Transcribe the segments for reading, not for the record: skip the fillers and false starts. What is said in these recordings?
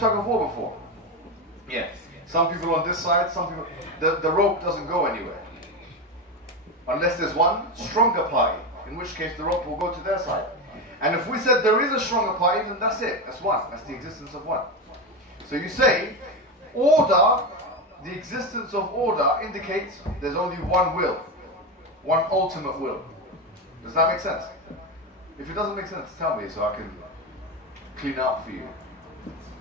tug of war before? Yeah. Some people on this side, some people... The rope doesn't go anywhere. Unless there's one stronger party, in which case the rope will go to their side. And if we said there is a stronger party, then that's it. That's one. That's the existence of one. So you say, order, the existence of order indicates there's only one will. One ultimate will. Does that make sense? If it doesn't make sense, tell me so I can clean up for you.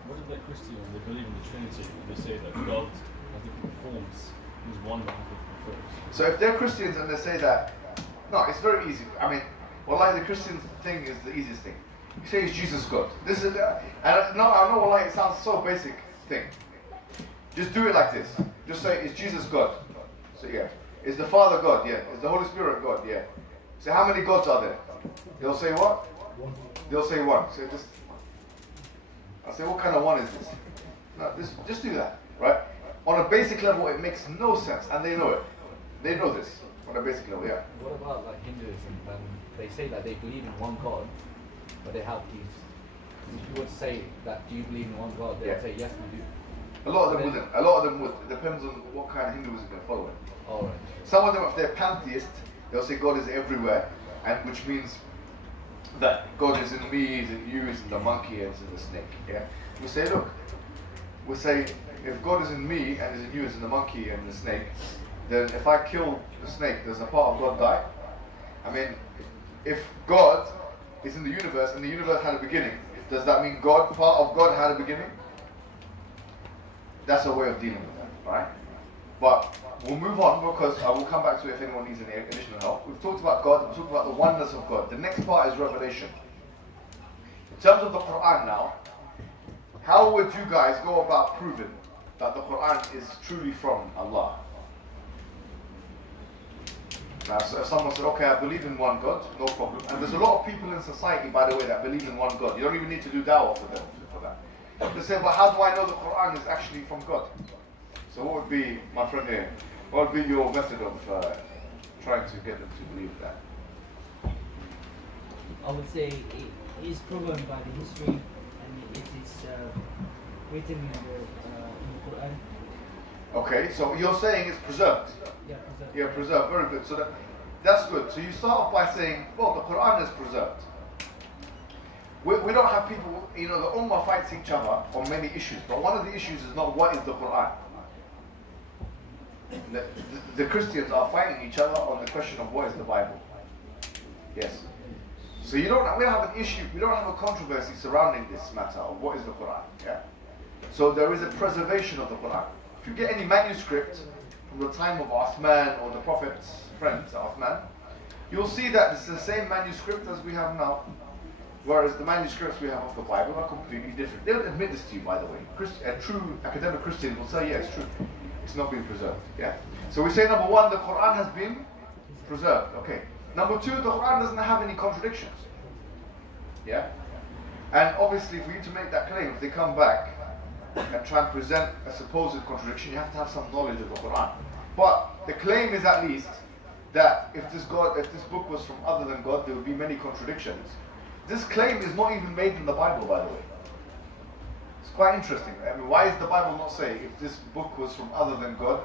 What if they're Christian and they believe in the Trinity and they say that God has different forms, He's one that has different forms? So if they're Christians and they say that, no, it's very easy. I mean, wallahi, the Christian thing is the easiest thing. You say, is Jesus God? This is, and I know, wallahi, it sounds so basic thing. Just do it like this. Just say, is Jesus God? So yeah. Is the Father God? Yeah. Is the Holy Spirit God? Yeah. So how many gods are there? They'll say what? One. They'll say one. So just, I say, what kind of one is this? No, just do that, right? On a basic level, it makes no sense, and they know it. They know this on a basic level, yeah. What about like Hinduism? When they say that they believe in one God, but they have these. If you would say that, do you believe in one God? They'll say yes, we do. A lot of them wouldn't. A lot of them would. It depends on what kind of Hinduism they're following. All right. Some of them, if they're pantheist, they'll say God is everywhere, and which means that God is in me, is in you, is in the monkey, and is in the snake. Yeah. We say, look, we say if God is in me and is in you, is in the monkey and the snake, then if I kill the snake, does a part of God die? I mean, if God is in the universe and the universe had a beginning, does that mean part of God had a beginning? That's a way of dealing with that, right? But we'll move on because I will come back to it if anyone needs any additional help. We've talked about God, we've talked about the oneness of God. The next part is revelation. In terms of the Quran now, how would you guys go about proving that the Quran is truly from Allah? Now, so if someone said, okay, I believe in one God, no problem. And there's a lot of people in society, by the way, that believe in one God. You don't even need to do dawah for them for that. They say, but how do I know the Quran is actually from God? So what would be, my friend here, what would be your method of trying to get them to believe that? I would say it is proven by the history, and it is written in the Quran. Okay, so you're saying it's preserved. Yeah, preserved. Yeah, preserved. Very good. So that's good. So you start off by saying, well, the Quran is preserved. We don't have people, you know, the Ummah fights each other on many issues, but one of the issues is not what is the Quran. The Christians are fighting each other on the question of what is the Bible. Yes. So we don't have an issue, we don't have a controversy surrounding this matter of what is the Quran. Yeah. So there is a preservation of the Quran. If you get any manuscript from the time of Uthman or the Prophet's friend, Uthman, you'll see that it's the same manuscript as we have now. Whereas the manuscripts we have of the Bible are completely different. They don't admit this to you, by the way. A true academic Christian will say, yeah, it's true. It's not been preserved. Yeah. So we say, number one, the Quran has been preserved. Okay. Number two, the Quran doesn't have any contradictions. Yeah. And obviously, for you to make that claim, if they come back and try and present a supposed contradiction, you have to have some knowledge of the Quran. But the claim is at least that if this book was from other than God, there would be many contradictions. This claim is not even made in the Bible, by the way. It's quite interesting. I mean, why does the Bible not say if this book was from other than God,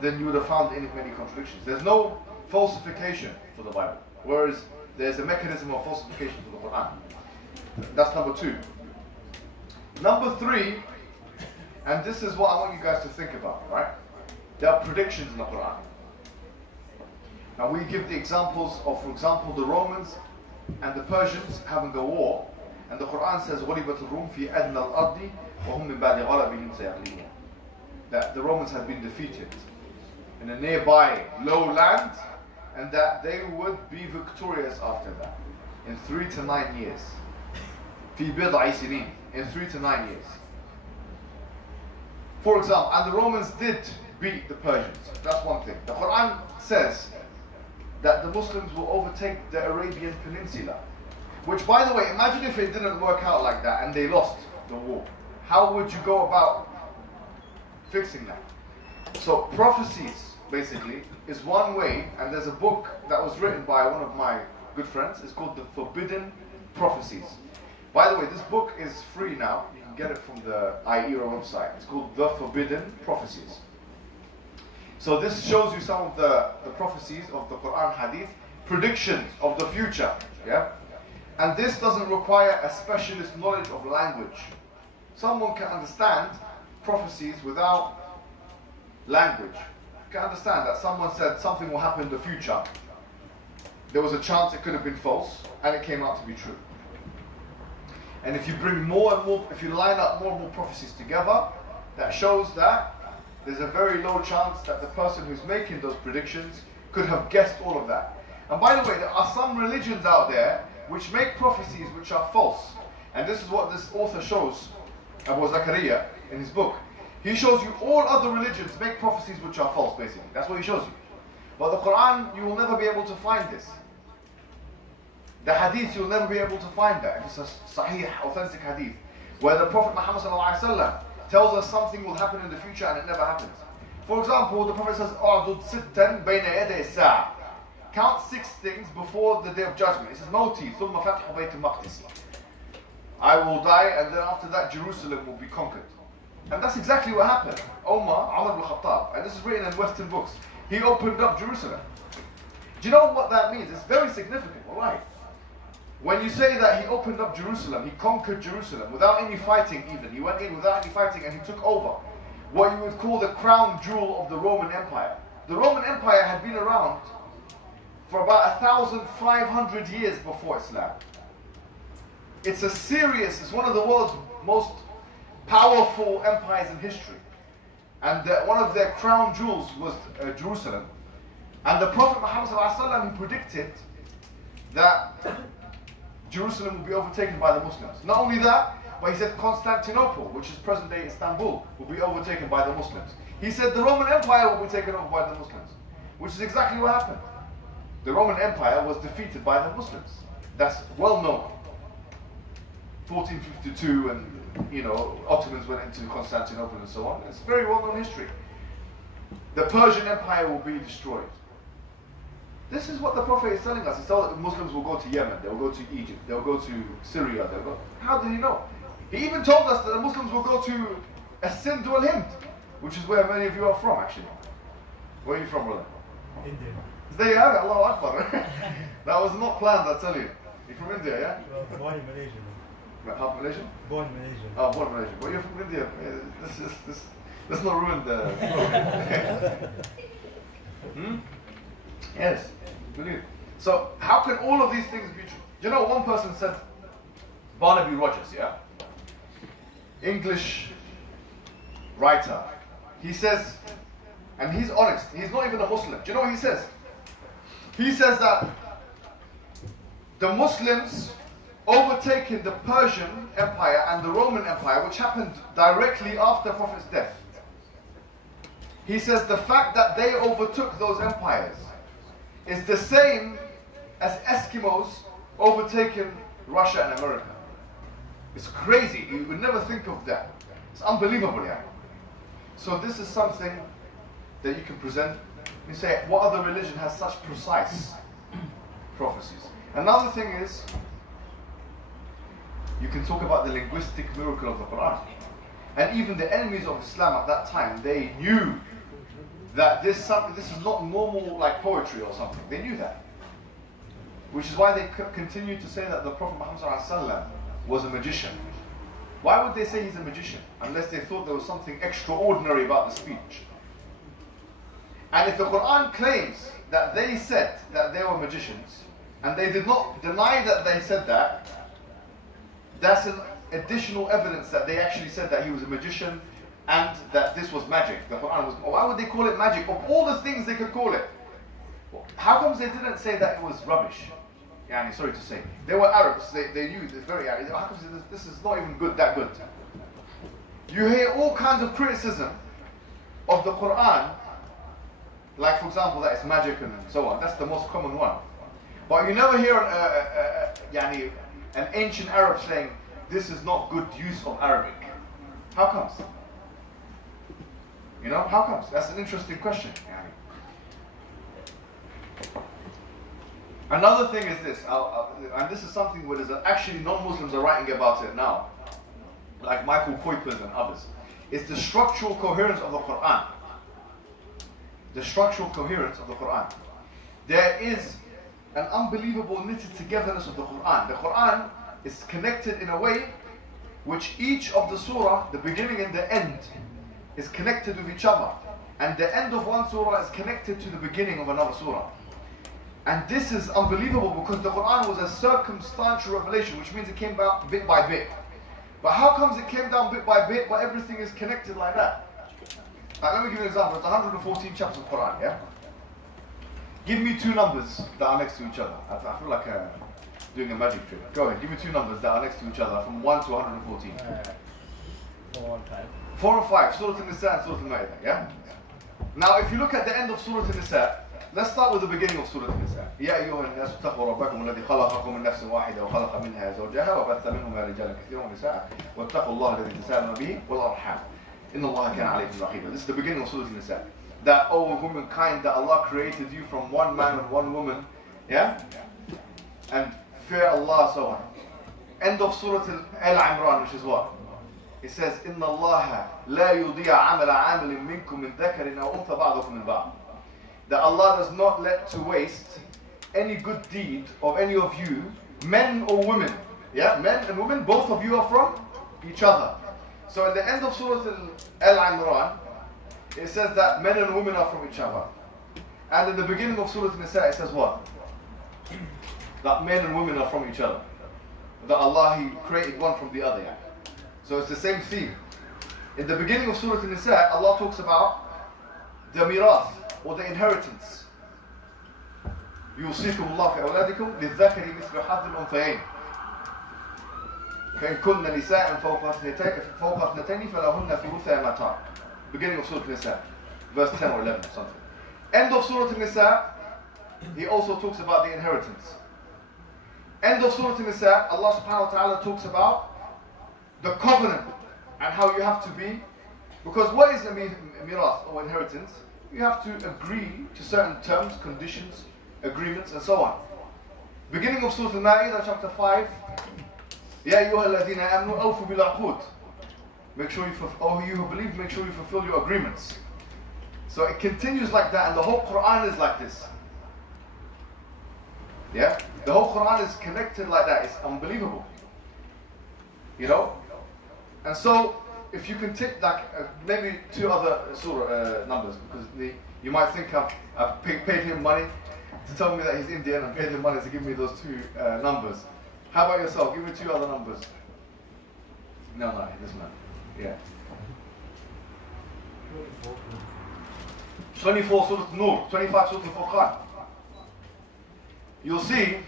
then you would have found many contradictions? There's no falsification for the Bible, whereas there's a mechanism of falsification for the Quran. That's number two. Number three, and this is what I want you guys to think about, right? There are predictions in the Quran. Now we give the examples of, for example, the Romans and the Persians having a war, and the Quran says غُلِبَتِ الرُّومُ فِي أَدْنَى الْأَرْضِ وَهُمْ مِنْ بَعْدِ غَلَبِهِمْ سَيَغْلِبُونَ. That the Romans had been defeated in a nearby low land, and that they would be victorious after that in 3 to 9 years. فِي بِضْعِ سِنِينَ, in 3 to 9 years. For example, and the Romans did beat the Persians. That's one thing. The Quran says that the Muslims will overtake the Arabian Peninsula. Which, by the way, imagine if it didn't work out like that and they lost the war. How would you go about fixing that? So prophecies, basically, is one way, and there's a book that was written by one of my good friends. It's called The Forbidden Prophecies. By the way, this book is free now. You can can get it from the IERA website. It's called The Forbidden Prophecies. So this shows you some of the prophecies of the Quran, Hadith, predictions of the future. Yeah? And this doesn't require a specialist knowledge of language. Someone can understand prophecies without language. You can understand that someone said something will happen in the future. There was a chance it could have been false, and it came out to be true. And if you bring more and more, if you line up more and more prophecies together, that shows that there's a very low chance that the person who's making those predictions could have guessed all of that. And by the way, there are some religions out there which make prophecies which are false. And this is what this author shows, Abu Zakaria, in his book. He shows you all other religions make prophecies which are false, basically. That's what he shows you. But the Quran, you will never be able to find this. The hadith, you'll never be able to find that. If it's a sahih, authentic hadith, where the Prophet Muhammad ﷺ tells us something will happen in the future and it never happens. For example, the Prophet says, "A'dud sittan bayna yaday as-sa'a." Count 6 things before the day of judgment. It says, "Mawti thumma fathu bayt al-maqdis." I will die, and then after that Jerusalem will be conquered. And that's exactly what happened. Umar ibn Khattab, and this is written in Western books, he opened up Jerusalem. Do you know what that means? It's very significant, alright? When you say that he opened up Jerusalem, he conquered Jerusalem without any fighting even. He went in without any fighting and he took over what you would call the crown jewel of the Roman Empire. The Roman Empire had been around for about 1,500 years before Islam. It's it's one of the world's most powerful empires in history. And one of their crown jewels was Jerusalem. And the Prophet Muhammad ﷺ predicted that Jerusalem will be overtaken by the Muslims. Not only that, but he said Constantinople, which is present-day Istanbul, will be overtaken by the Muslims. He said the Roman Empire will be taken over by the Muslims, which is exactly what happened. The Roman Empire was defeated by the Muslims. That's well known. 1452, and Ottomans went into Constantinople and so on. It's very well known history. The Persian Empire will be destroyed. This is what the Prophet is telling us. He's telling us Muslims will go to Yemen, they'll go to Egypt, they'll go to Syria, they'll go. How did he know? He even told us that the Muslims will go to As-Sind wal-Hind, which is where many of you are from, actually. Where are you from, brother? India. There you have it, Allahu Akbar. That was not planned, I tell you. You're from India, yeah? Well, born in Malaysia. Half Malaysian? Born in Malaysia. Oh, born in Malaysia. Well, you're from India. Let's not ruin the... Yes, believe. So, how can all of these things be true? You know, one person said, Barnaby Rogers, yeah? English writer. He says, and he's honest, he's not even a Muslim. Do you know what he says? He says that the Muslims overtaking the Persian Empire and the Roman Empire, which happened directly after Prophet's death. He says the fact that they overtook those empires is the same as Eskimos overtaking Russia and America. It's crazy. You would never think of that. It's unbelievable, yeah. So this is something that you can present. You say, what other religion has such precise prophecies? Another thing is, you can talk about the linguistic miracle of the Quran. And even the enemies of Islam at that time, they knew that this is not normal like poetry or something. They knew that. Which is why they continue to say that the Prophet Muhammad ﷺ was a magician. Why would they say he's a magician? Unless they thought there was something extraordinary about the speech. And if the Quran claims that they said that they were magicians, and they did not deny that they said that, that's an additional evidence that they actually said that he was a magician and that this was magic. The Quran was. Why would they call it magic? Of all the things they could call it, how come they didn't say that it was rubbish? Yani, sorry to say, they were Arabs. They knew this very. How come this is not even good? That good. You hear all kinds of criticism of the Quran, like for example that it's magic and so on. That's the most common one. But you never hear an ancient Arab saying, this is not good use of Arabic. How comes? You know, how comes? That's an interesting question. Another thing is this, and this is something where there's actually non-Muslims are writing about it now. like Michael Kuipers and others, is the structural coherence of the Quran. The structural coherence of the Quran. There is an unbelievable knitted togetherness of the Quran. The Quran is connected in a way which each of the surah, the beginning and the end, is connected with each other. And the end of one surah is connected to the beginning of another surah. And this is unbelievable because the Quran was a circumstantial revelation, which means it came down bit by bit. But how comes it came down bit by bit, but everything is connected like that? Let me give you an example. It's 114 chapters of Quran, yeah? Give me two numbers that are next to each other. I feel like doing a magic trick. Go ahead, give me two numbers that are next to each other from 1 to 114. 4 and 5. 4 and 5, Surah An-Nisa and Surah Al-Ma'idah, yeah? Now, if you look at the end of Surah An-Nisa, let's start with the beginning of Surah An-Nisa. يا أيها الناس اتقوا ربكم الذي خلقكم من نفس واحدة وخلق منها زوجها وبث منهما رجالا كثيرا ونساء واتقوا الله الذي تساءلون به والأرحام إن الله كان عليكم رقيبا. This is the beginning of Surah An-Nisa. That, O womankind, that Allah created you from one man and one woman, yeah? And fear Allah, so on. End of Surah Al-Imran, which is what? It says, إن الله لا يضيع عمل عامل منكم من ذكر أو أنثى بعضكم من بعض. That Allah does not let to waste any good deed of any of you, men or women. Yeah, men and women, both of you are from each other. So at the end of Surah Al-Imran, it says that men and women are from each other. And in the beginning of Surah An-Nisa, it says what? That men and women are from each other. That Allah, He created one from the other. Yeah? So it's the same theme. In the beginning of Surah An-Nisa, Allah talks about the mirath, or the inheritance. يوصيكم الله في أولادكم للذكر مثل حظ الأنثيين فإن كن نساء فوق اثنتين فلهن ثلثا ما ترك. Beginning of Surah An-Nisa, verse 10 or 11 or something. End of Surah An-Nisa, He also talks about the inheritance. End of Surah An-Nisa, Allah subhanahu wa ta'ala talks about the covenant and how you have to be. Because what is a mirath or inheritance? You have to agree to certain terms, conditions, agreements, and so on. Beginning of Surah Al-Ma'idah, chapter 5. Ya ayyuha alladhina amanu awfu bil aqud. Make sure you you who believe, make sure you fulfill your agreements. So it continues like that, and the whole Quran is like this. Yeah? The whole Quran is connected like that. It's unbelievable. You know? And so, if you can take like maybe two other surah numbers, because you might think I've paid him money to tell me that he's Indian and paid him money to give me those two numbers. How about yourself? Give me two other numbers. No, this man. Yeah. 24 Surah Nur, 25 Surah Al-Furqan. You'll see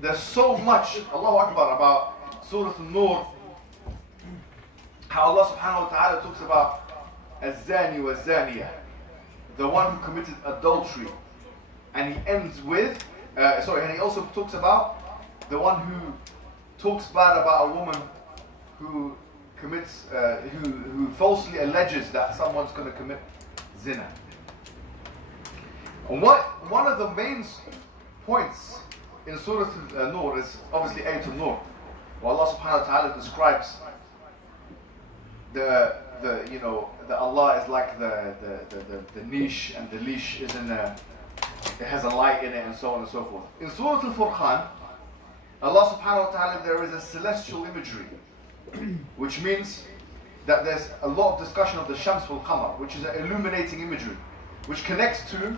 there's so much, Allahu Akbar, about Surah Nur. How Allah subhanahu wa ta'ala talks about Az-Zani wa Az-Zaniyah, the one who committed adultery. And he ends with, and he also talks about the one who talks bad about a woman who commits, who falsely alleges that someone's going to commit zina. And one of the main points in Surah Nur is obviously Ayat al-Nur, where Allah subhanahu wa ta'ala describes the Allah is like the niche, and the leash is it has a light in it, and so on and so forth. In Surah Al-Furqan, Allah subhanahu wa ta'ala, there is a celestial imagery, which means that there's a lot of discussion of the Shams wal Qamar, which is an illuminating imagery, which connects to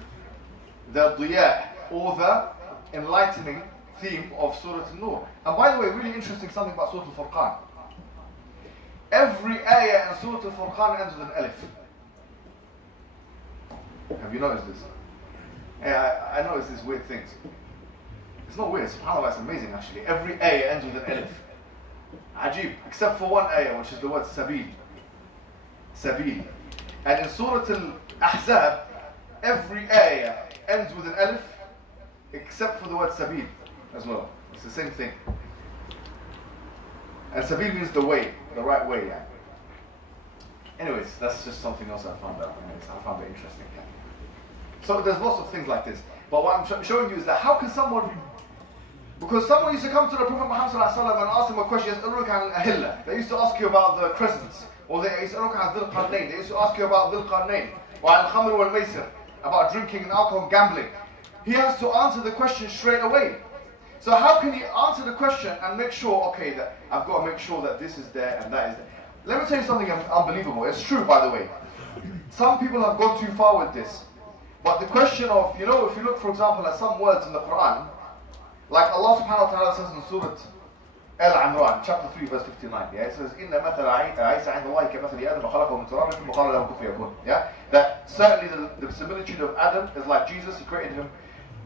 the Diya, or the enlightening theme of Surah An-Nur. And by the way, really interesting something about Surah Al-Furqan. Every ayah in Surah Al-Furqan ends with an alif. Have you noticed this? Yeah, I noticed these weird things. It's not weird, subhanAllah, it's amazing actually. Every ayah ends with an alif. Ajib, except for one ayah, which is the word Sabil. Sabil. And in Surah Al-Ahzab, every ayah ends with an alif, except for the word Sabil as well. It's the same thing. And Sabil means the way, the right way, yeah. Anyways, that's just something else I found out. I found it interesting. Yeah. So there's lots of things like this. But what I'm showing you is that how can someone Because someone used to come to the Prophet Muhammad ﷺ and ask him a question, they used to ask you about the crescents, or they used to ask you about Dhul Qarnayn, or al-Khamr wal-Maysir, about drinking and alcohol and gambling. He has to answer the question straight away. So how can he answer the question and make sure, okay, that I've got to make sure that this is there and that is there. Let me tell you something unbelievable. It's true, by the way. Some people have gone too far with this. But the question of, you know, if you look, for example, at some words in the Quran, like Allah subhanahu wa ta'ala says in Surah Al-Imran, chapter 3, verse 59, yeah, it says, إِنَّ مَثَلَ عِيسَى عِنْدَ اللَّهِ كَمَثَلِ آدَمَ خَلَقَهُ مِنْ تُرَابٍ ثُمَّ قَالَ لَهُ كُن فَيَكُونُ. Yeah, that certainly the similitude of Adam is like Jesus. He created him,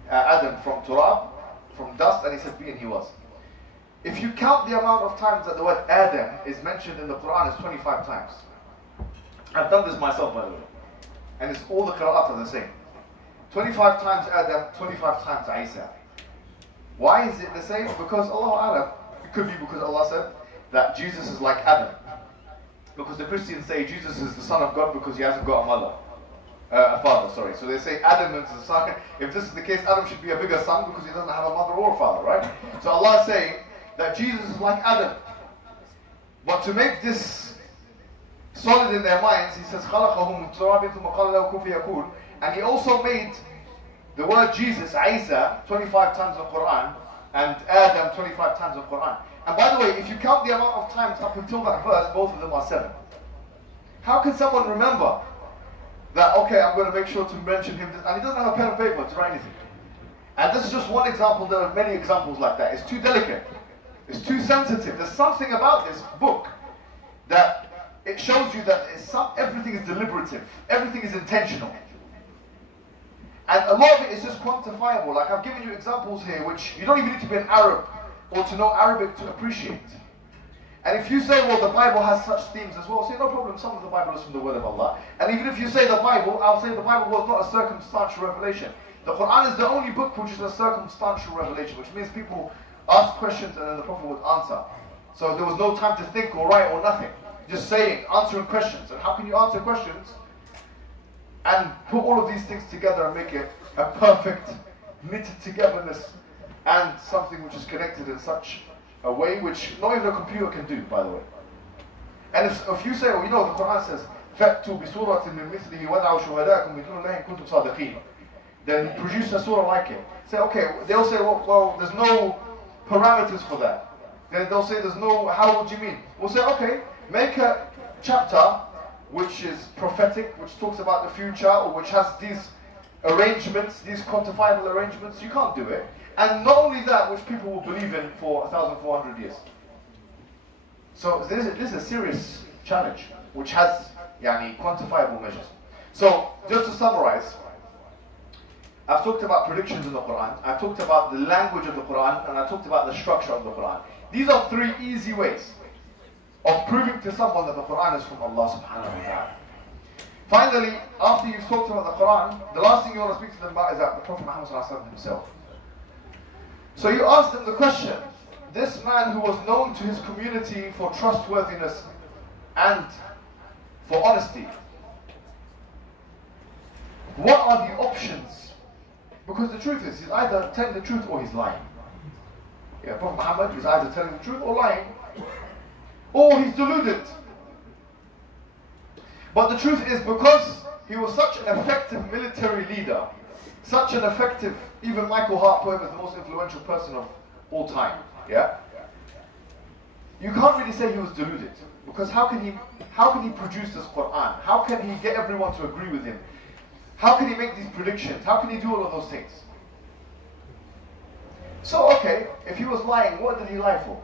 Adam, from turab, from dust, and he said, be, and he was. If you count the amount of times that the word Adam is mentioned in the Quran, it's 25 times. I've done this myself, by the way. And it's all the qira'at are the same. 25 times Adam, 25 times Isa. Why is it the same? Because Allah, it could be because Allah said that Jesus is like Adam. Because the Christians say Jesus is the son of God because he hasn't got a mother. A father, sorry. So they say Adam is the son. If this is the case, Adam should be a bigger son because he doesn't have a mother or a father, right? So Allah is saying that Jesus is like Adam. But to make this solid in their minds, he says, and he also made the word Jesus, Isa, 25 times in the Quran, and Adam 25 times in the Quran. And by the way, if you count the amount of times up until that verse, both of them are 7. How can someone remember that, okay, I'm going to make sure to mention him, and he doesn't have a pen and paper to write anything? And this is just one example. There are many examples like that. It's too delicate. It's too sensitive. There's something about this book that it shows you that everything is deliberative. Everything is intentional. And a lot of it is just quantifiable. Like I've given you examples here which you don't even need to be an Arab or to know Arabic to appreciate. And if you say, well, the Bible has such themes as well, say, no problem, some of the Bible is from the word of Allah. And even if you say the Bible, I'll say the Bible was not a circumstantial revelation. The Quran is the only book which is a circumstantial revelation, which means people ask questions and then the Prophet would answer. So there was no time to think or write or nothing. Just saying, answering questions. And how can you answer questions and put all of these things together and make it a perfect knitted togetherness and something which is connected in such a way which not even a computer can do, by the way. And if you say, well, you know, the Quran says, فَأْتُوا بِسُورَةٍ مِّن مِثْلِهِ وَدْعَوْا شُهَدَاءَكُمْ مِن دُونِ اللَّهِ إِن كُنتُمْ صَادِقِينَ. Then produce a surah like it. Say, okay, they'll say, well, there's no parameters for that. Then they'll say, there's no, how would you mean? We'll say, okay, make a chapter which is prophetic, which talks about the future, or which has these arrangements, these quantifiable arrangements. You can't do it. And not only that, which people will believe in for 1,400 years. So this is a serious challenge, which has quantifiable measures. So, just to summarize, I've talked about predictions in the Quran, I talked about the language of the Quran, and I talked about the structure of the Quran. These are 3 easy ways of proving to someone that the Quran is from Allah subhanahu wa ta'ala. Finally, after you've talked about the Quran, the last thing you want to speak to them about is that the Prophet Muhammad himself. So you ask them the question, this man who was known to his community for trustworthiness and for honesty, what are the options? Because the truth is, he's either telling the truth or he's lying. Yeah, Prophet Muhammad is either telling the truth or lying, or he's deluded. But the truth is, because he was such an effective military leader, such an effective, even Michael Hart put him as the most influential person of all time, yeah? You can't really say he was deluded, because how can he produce this Quran? How can he get everyone to agree with him? How can he make these predictions? How can he do all of those things? So, okay, if he was lying, what did he lie for?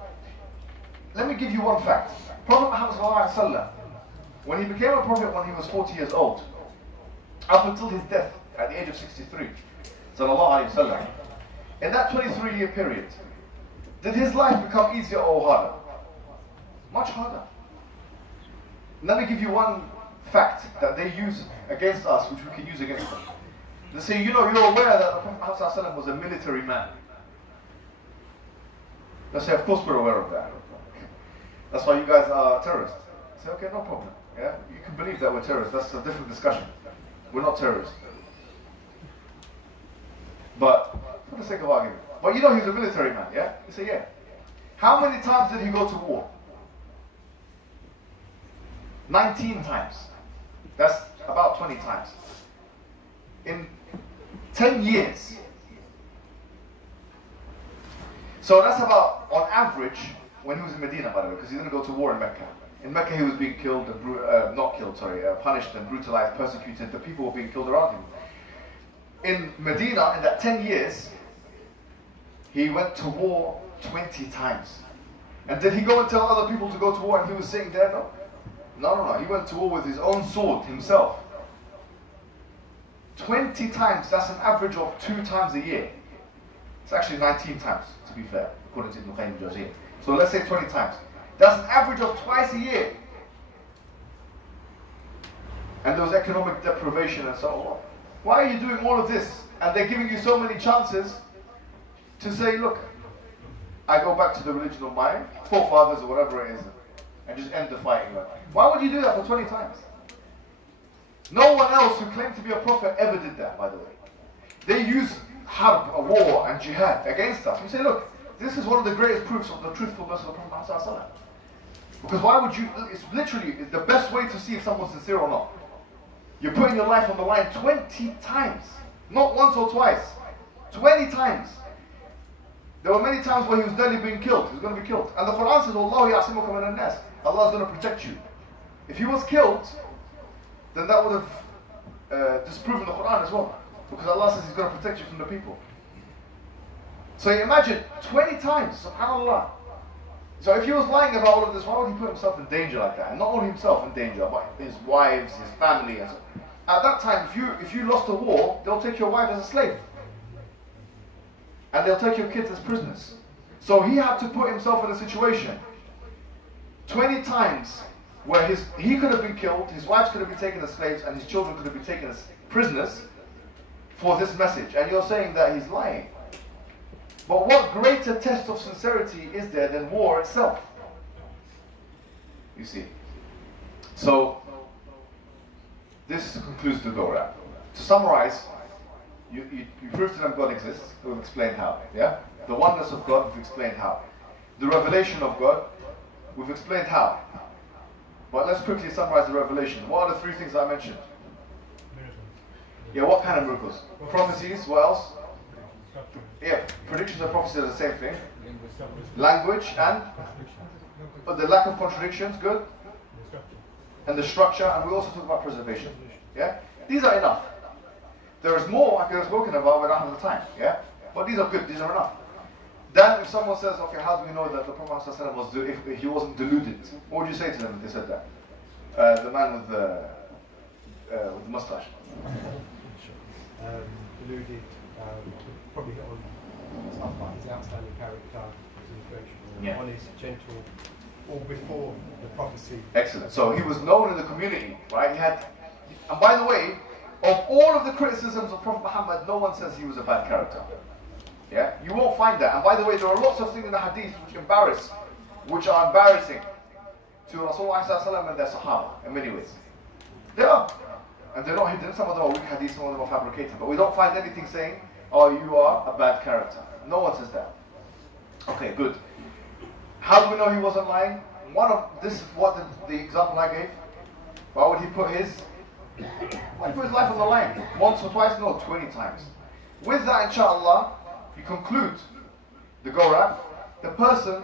Let me give you one fact. Prophet Muhammad, when he became a prophet when he was 40 years old, up until his death at the age of 63, in that 23-year period, did his life become easier or harder? Much harder. Let me give you one fact that they use against us, which we can use against them. They say, you know, you're aware that the Prophet ﷺ was a military man. They say, of course we're aware of that. That's why you guys are terrorists. I say, okay, no problem. Yeah, you can believe that we're terrorists. That's a different discussion. We're not terrorists. But for the sake of argument, But you know he's a military man, yeah? You say, yeah. How many times did he go to war? 19 times. That's about 20 times. In 10 years. So that's about, on average, when he was in Medina, by the way, because he didn't go to war in Mecca. In Mecca he was being killed, and punished and brutalized, persecuted. The people were being killed around him. In Medina, in that 10 years, he went to war 20 times. And did he go and tell other people to go to war and he was sitting there? No. No. He went to war with his own sword himself. 20 times, that's an average of 2 times a year. It's actually 19 times, to be fair, according to Ibn Qayyim al-Jawziyah. So let's say 20 times. That's an average of twice a year. And there was economic deprivation and so on. Why are you doing all of this? And they're giving you so many chances to say, look, I go back to the religion of my forefathers or whatever it is, and just end the fighting. Why would you do that for 20 times? No one else who claimed to be a prophet ever did that, by the way. They use harb, a war, and jihad against us. We say, look, this is one of the greatest proofs of the truthfulness of the Prophet ﷺ. Because why would you, it's literally the best way to see if someone's sincere or not. You're putting your life on the line 20 times. Not once or twice. 20 times. There were many times where he was nearly being killed. He was going to be killed. And the Quran says, Allahu ya'asimuka minan nas. Allah is going to protect you. If he was killed, then that would have disproven the Quran as well. Because Allah says he's going to protect you from the people. So you imagine, 20 times, subhanAllah. So if he was lying about all of this, why would he put himself in danger like that? And not only himself in danger, but his wives, his family, and so. At that time, if you lost a war, they'll take your wife as a slave. And they'll take your kids as prisoners. So he had to put himself in a situation 20 times where he could have been killed, his wives could have been taken as slaves, and his children could have been taken as prisoners for this message. And you're saying that he's lying. But what greater test of sincerity is there than war itself? You see. So, this concludes the Dawah. To summarize, you prove to them God exists. We've explained how. Yeah? The oneness of God, we've explained how. The revelation of God, we've explained how. But let's quickly summarize the revelation. What are the 3 things I mentioned? Yeah, what kind of miracles? Prophecies, what else? Yeah, predictions and prophecies are the same thing. Language and but the lack of contradictions, good. And the structure, and we also talk about preservation. Yeah? These are enough. There is more I could have spoken about, but I don't have the time. Yeah? But these are good, these are enough. Then if someone says, okay, how do we know that the Prophet ﷺ if he wasn't deluded? What would you say to them if they said that? The man with the mustache. Deluded, probably on stuff like his outstanding character, his integration, honest, gentle, all before the prophecy. Excellent. So he was known in the community, right? He had, and by the way, of all of the criticisms of Prophet Muhammad, no one says he was a bad character. Yeah? You won't find that. And by the way, there are lots of things in the hadith which are embarrassing to Rasulullah and their Sahaba in many ways. They are. And they're not hidden. Some of them are weak hadith, some of them are fabricated. But we don't find anything saying, oh, you are a bad character. No one says that. Okay, good. How do we know he wasn't lying? This is what the example I gave. Why would he put his life on the line? Once or twice? No, 20 times. With that, inshallah, you conclude the Gorab. The person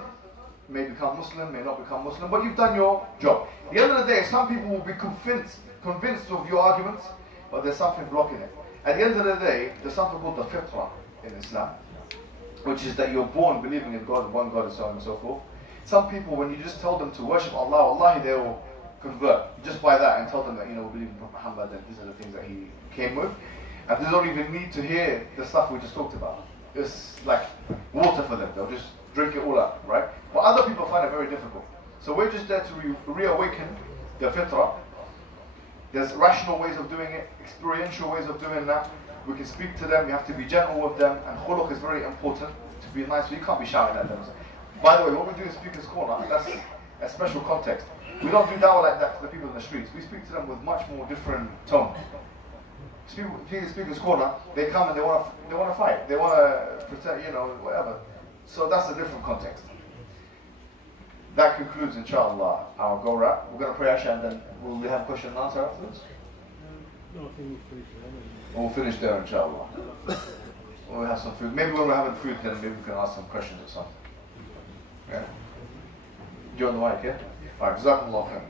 may become Muslim, may not become Muslim, but you've done your job. At the end of the day, some people will be convinced of your arguments, but there's something blocking it. At the end of the day, there's something called the fitrah in Islam, which is that you're born believing in God, one God, and so on and so forth. Some people, when you just tell them to worship Allah, wallahi, they will convert just by that and tell them that, we believe in Prophet Muhammad and these are the things that he came with. And they don't even need to hear the stuff we just talked about. It's like water for them. They'll just drink it all up, right? But other people find it very difficult. So we're just there to reawaken their fitrah. There's rational ways of doing it, experiential ways of doing that. We can speak to them, you have to be gentle with them, and khuluq is very important to be nice. You can't be shouting at them. By the way, what we do in Speaker's Corner, that's a special context. We don't do dawah like that to the people in the streets. We speak to them with much more different tone. Speaker's corner, they come and they want to fight. They want to protect, whatever. So that's a different context. That concludes, inshallah, our go wrap. We're going to pray Asha and then will we have question and answer afterwards? No, I think we'll finish there. We'll finish there, inshallah. We'll have some food. Maybe when we're having food, then maybe we can ask some questions or something. Yeah? You on the mic, yeah? Alright, Jazakumullah khair.